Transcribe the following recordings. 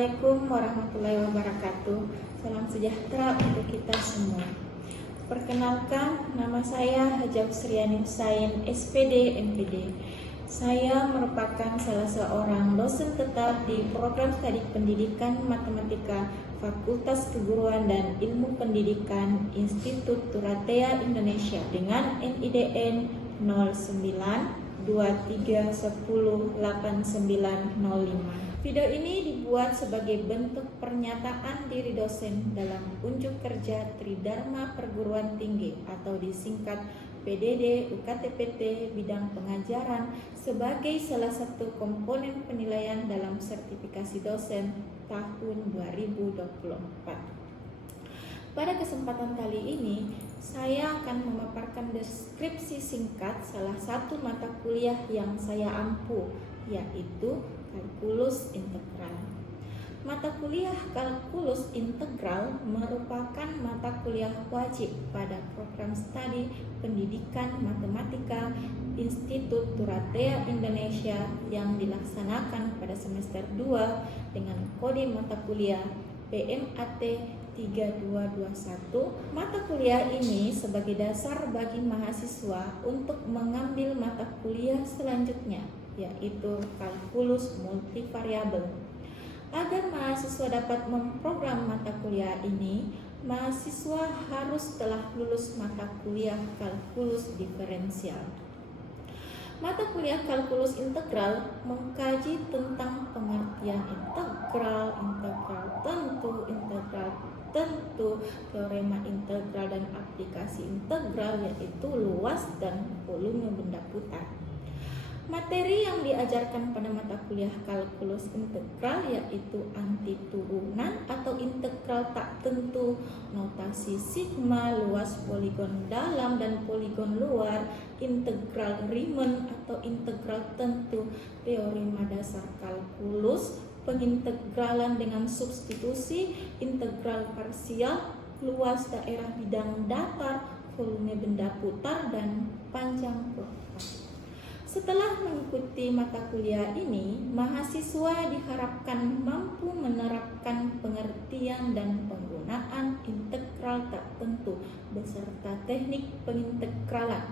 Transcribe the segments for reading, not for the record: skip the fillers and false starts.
Assalamualaikum warahmatullahi wabarakatuh. Salam sejahtera untuk kita semua. Perkenalkan, nama saya Hajab Sriani Husain, SPD MPD. Saya merupakan salah seorang dosen tetap di program studi pendidikan matematika Fakultas Keguruan dan Ilmu Pendidikan Institut Turatea Indonesia dengan NIDN 0923108905. Video ini dibuat sebagai bentuk pernyataan diri dosen dalam unjuk kerja Tridharma Perguruan Tinggi atau disingkat PDD UKTPT bidang pengajaran sebagai salah satu komponen penilaian dalam sertifikasi dosen tahun 2024. Pada kesempatan kali ini, saya akan memaparkan deskripsi singkat salah satu mata kuliah yang saya ampu, yaitu kalkulus integral. Mata kuliah kalkulus integral merupakan mata kuliah wajib pada program studi pendidikan matematika Institut Turatea Indonesia yang dilaksanakan pada semester 2 dengan kode mata kuliah PMAT 3221. Mata kuliah ini sebagai dasar bagi mahasiswa untuk mengambil mata kuliah selanjutnya, yaitu kalkulus multivariabel. Agar mahasiswa dapat memprogram mata kuliah ini, mahasiswa harus telah lulus mata kuliah kalkulus diferensial. Mata kuliah kalkulus integral mengkaji tentang pengertian integral, integral tentu, teorema integral dan aplikasi integral, yaitu luas dan volume benda putar. Materi yang diajarkan pada mata kuliah kalkulus integral yaitu antiturunan atau integral tak tentu, notasi sigma, luas poligon dalam dan poligon luar, integral Riemann atau integral tentu, teorema dasar kalkulus, pengintegralan dengan substitusi, integral parsial, luas daerah bidang datar, volume benda putar, dan panjang kurva. Setelah mengikuti mata kuliah ini, mahasiswa diharapkan mampu menerapkan pengertian dan penggunaan integral tak tentu beserta teknik pengintegralan,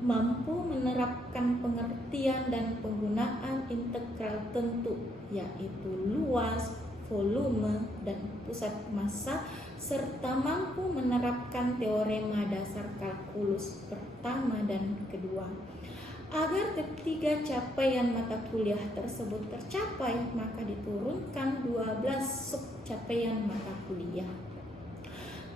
mampu menerapkan pengertian dan penggunaan integral tentu, yaitu luas, volume, dan pusat massa, serta mampu menerapkan teorema dasar kalkulus pertama dan kedua. Agar ketiga capaian mata kuliah tersebut tercapai, maka diturunkan 12 subcapaian mata kuliah.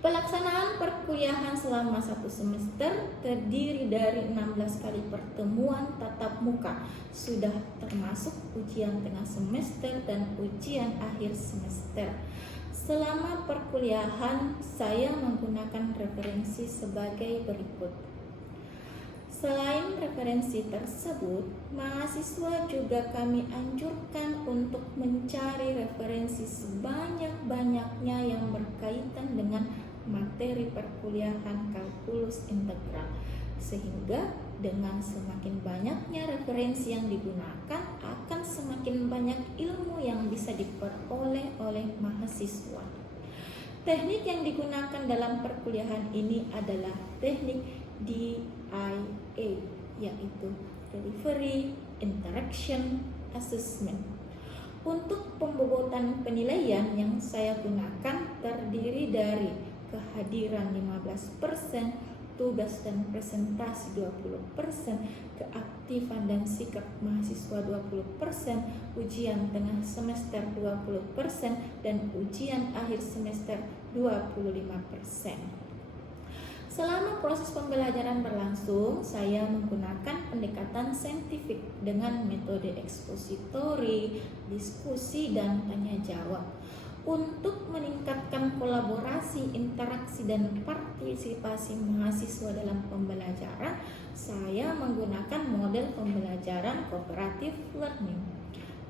Pelaksanaan perkuliahan selama satu semester terdiri dari 16 kali pertemuan tatap muka, sudah termasuk ujian tengah semester dan ujian akhir semester. Selama perkuliahan, saya menggunakan referensi sebagai berikut. Selain referensi tersebut, mahasiswa juga kami anjurkan untuk mencari referensi sebanyak-banyaknya yang berkaitan dengan materi perkuliahan kalkulus integral, sehingga dengan semakin banyaknya referensi yang digunakan akan semakin banyak ilmu yang bisa diperoleh oleh mahasiswa. Teknik yang digunakan dalam perkuliahan ini adalah teknik DIA, yaitu Delivery Interaction Assessment. Untuk pembobotan penilaian yang saya gunakan terdiri dari kehadiran 15%, tugas dan presentasi 20%, keaktifan dan sikap mahasiswa 20%, ujian tengah semester 20%, dan ujian akhir semester 25%. Selama proses pembelajaran berlangsung, saya menggunakan pendekatan saintifik dengan metode ekspositori, diskusi, dan tanya jawab. Untuk meningkatkan kolaborasi, interaksi, dan partisipasi mahasiswa dalam pembelajaran, saya menggunakan model pembelajaran cooperative learning.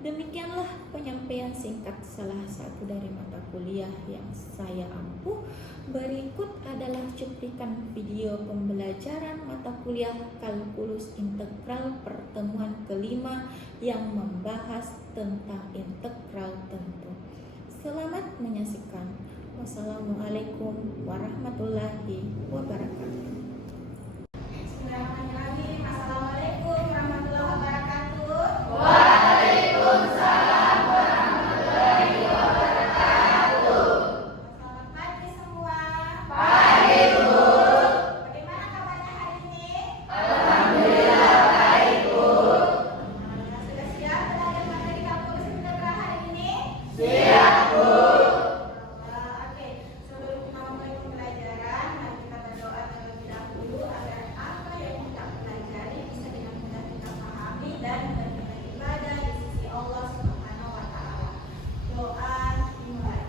Demikianlah penyampaian singkat salah satu dari mata kuliah yang saya ampuh. Berikut adalah cuplikan video pembelajaran mata kuliah kalkulus integral pertemuan kelima yang membahas tentang integral tentu. Selamat menyaksikan. Wassalamualaikum warahmatullahi wabarakatuh. Bismillahirrahmanirrahim. Assalamualaikum warahmatullahi wabarakatuh. Waalaikumsalam warahmatullahi wabarakatuh. Selamat pagi semua. Pagi, Bu. Bagaimana kabarnya hari ini? Alhamdulillah baik, Bu. Sudah siap belajar materi kampus sebentar hari ini? Siap, Bu. Oke, sebelum kita memulai pembelajaran, mari kita berdoa terlebih dahulu agar apa yang kita pelajari bisa dengan mudah kita pahami dan benar-benar ibadah di sisi Allah Subhanahu wa Ta'ala. Doa dimulai.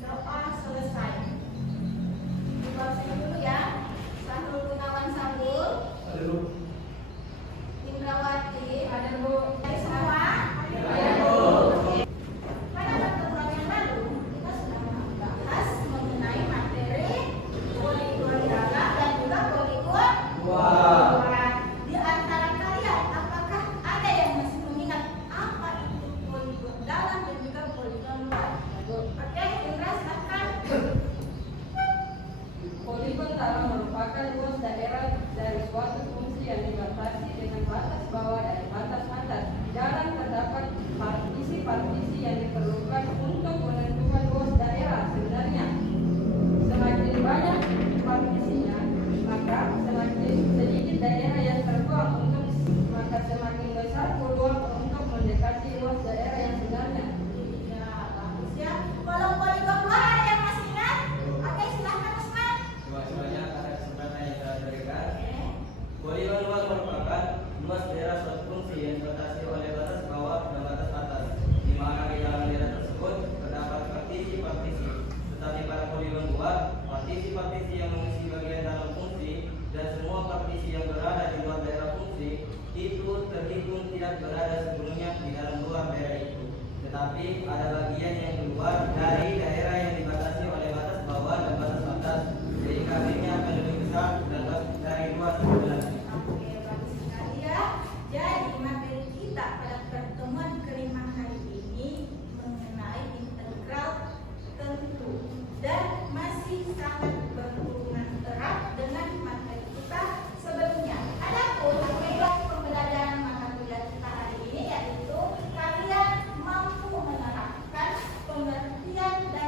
Doa selesai. Dibuat saya dulu ya. Sahrul Gunawan Sambul, Indrawati, ada Bu. Hai semua. Ada, Bu. Oke. Pada pertemuan yang lalu kita sudah membahas mengenai materi poligon dalam dan juga poligon luar. Di antara kalian, apakah ada yang masih mengingat apa itu poligon dalam dan juga poligon luar? Oke, Indra silakan. Poligon dalam merupakan luas daerah dari suatu fungsi yang dibatasi dengan batas bawah dan batas atas. Di dalam terdapat partisi-partisi yang diperlukan untuk menentukan luas daerah sebenarnya. Semakin banyak partisinya, maka semakin sedikit daerah yang terbuang maka semakin besar peluang untuk mendekati luas daerah yang sebenarnya. Ya, bagus ya. Kalau poligon luar ada yang masih ingat? Oke, silahkan Usman. Terima kasih banyak atas kesempatan yang telah diberikan. Oke. Poligon luas merupakan luas daerah suatu fungsi yang dibatasi oleh batas bawah dan batas atas, di mana di dalam daerah tersebut terdapat partisi-partisi. Tetapi pada poligon luar, partisi-partisi yang mengisi bagian dalam fungsi dan semua partisi yang berada di luar daerah fungsi itu terhitung tidak berada sebelumnya di dalam luar daerah itu. Tetapi ada bagian yang keluar dari daerah yang dibatasi oleh batas bawah dan batas atas, sehingga akhirnya akan lebih besar dan dari luas sebenarnya. Oke, bagus sekali ya. Jadi materi kita pada pertemuan kelima hari ini mengenai integral tentu dan masih sangat berhubungan erat dengan materi kita sebelumnya. Adapun tujuan pembelajaran mata kuliah kita hari ini yaitu kalian mampu menerapkan pengertian dan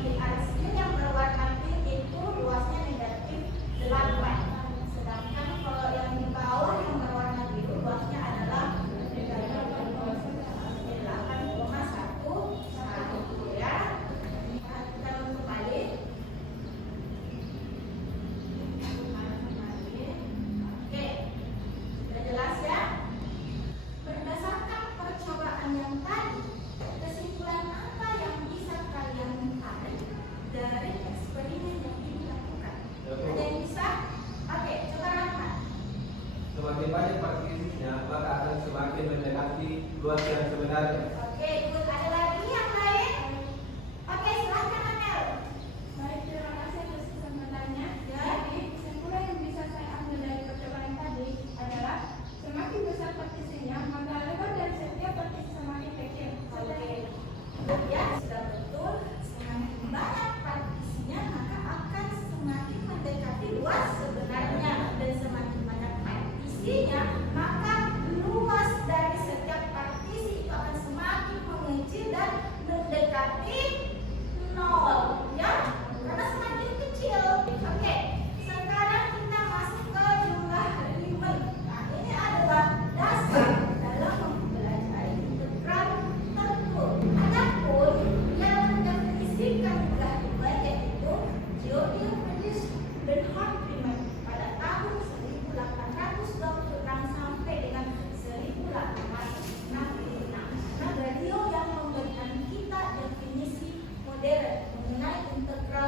di RCU yang berwarna pink itu luasnya negatif 8. Sedangkan kalau yang di bawah yang berwarna biru luasnya adalah negatif 8,1 ya. Kita kembali. Oke, sudah jelas ya? Berdasarkan percobaan yang tadi, kesimpulan apa yang bisa kalian tarik dari eksperimen yang dilakukan? Ada yang bisa? Oke, coba Rahmat. Semakin banyak partisinya, maka akan semakin mendekati luas yang sebenarnya. Oke, ikut ada lagi yang lain? Oke, silahkan Amel. Baik, terima kasih atas kesempatannya. Ya. Jadi, kesimpulan yang bisa saya ambil dari percobaan yang tadi adalah semakin besar partisinya, maka lebar dari setiap partisi semakin kecil. Oke. Ya, sudah betul. Semakin banyak partisinya, maka akan semakin mendekati luas sebenarnya. Dan semakin banyak partisinya, maka luas dari setiap partisi itu akan semakin mengecil dan mendekati nol. Ya, karena semakin kecil. Oke, sekarang kita masuk ke jumlah rimen. Nah, ini adalah dasar dalam mempelajari integral tertutur. Adapun yang mendefinisikan jumlah rimen yaitu Diogenes Bernhard Riemann pada tahun 1826 sampai dengan 1866. Nah, beliau yang memberikan kita definisi modern mengenai integral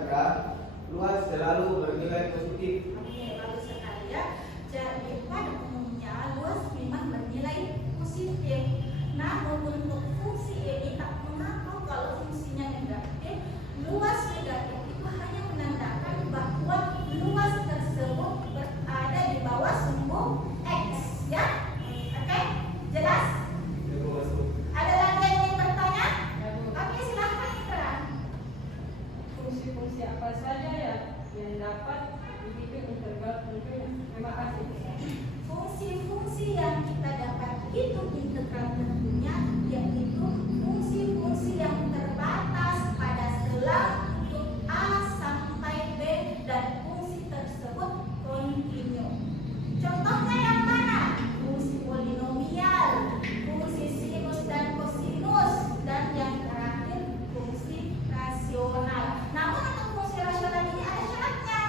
Chandra, luas selalu bernilai positif. Oke, bagus sekali ya. Jadi pada umumnya luas memang bernilai positif. Namun untuk fungsi ini tak mengaku kalau fungsinya negatif. Luas negatif itu hanya menandakan bahwa luas tersebut berada di bawah sumbu X, ya. Oke, jelas? Ada lagi yang ingin bertanya? Oke, silahkan Indra. Fungsi-fungsi apa saja ya yang dapat dihitung integral? Terima kasih. Fungsi-fungsi yang kita dapat hitung integral tentunya yaitu fungsi-fungsi yang terbatas pada selang untuk A sampai B dan fungsi tersebut kontinu. Contohnya yang mana? Fungsi polinomial, fungsi sinus dan kosinus, dan yang terakhir fungsi rasional. Namun untuk fungsi rasional ini ada syaratnya.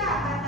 Jika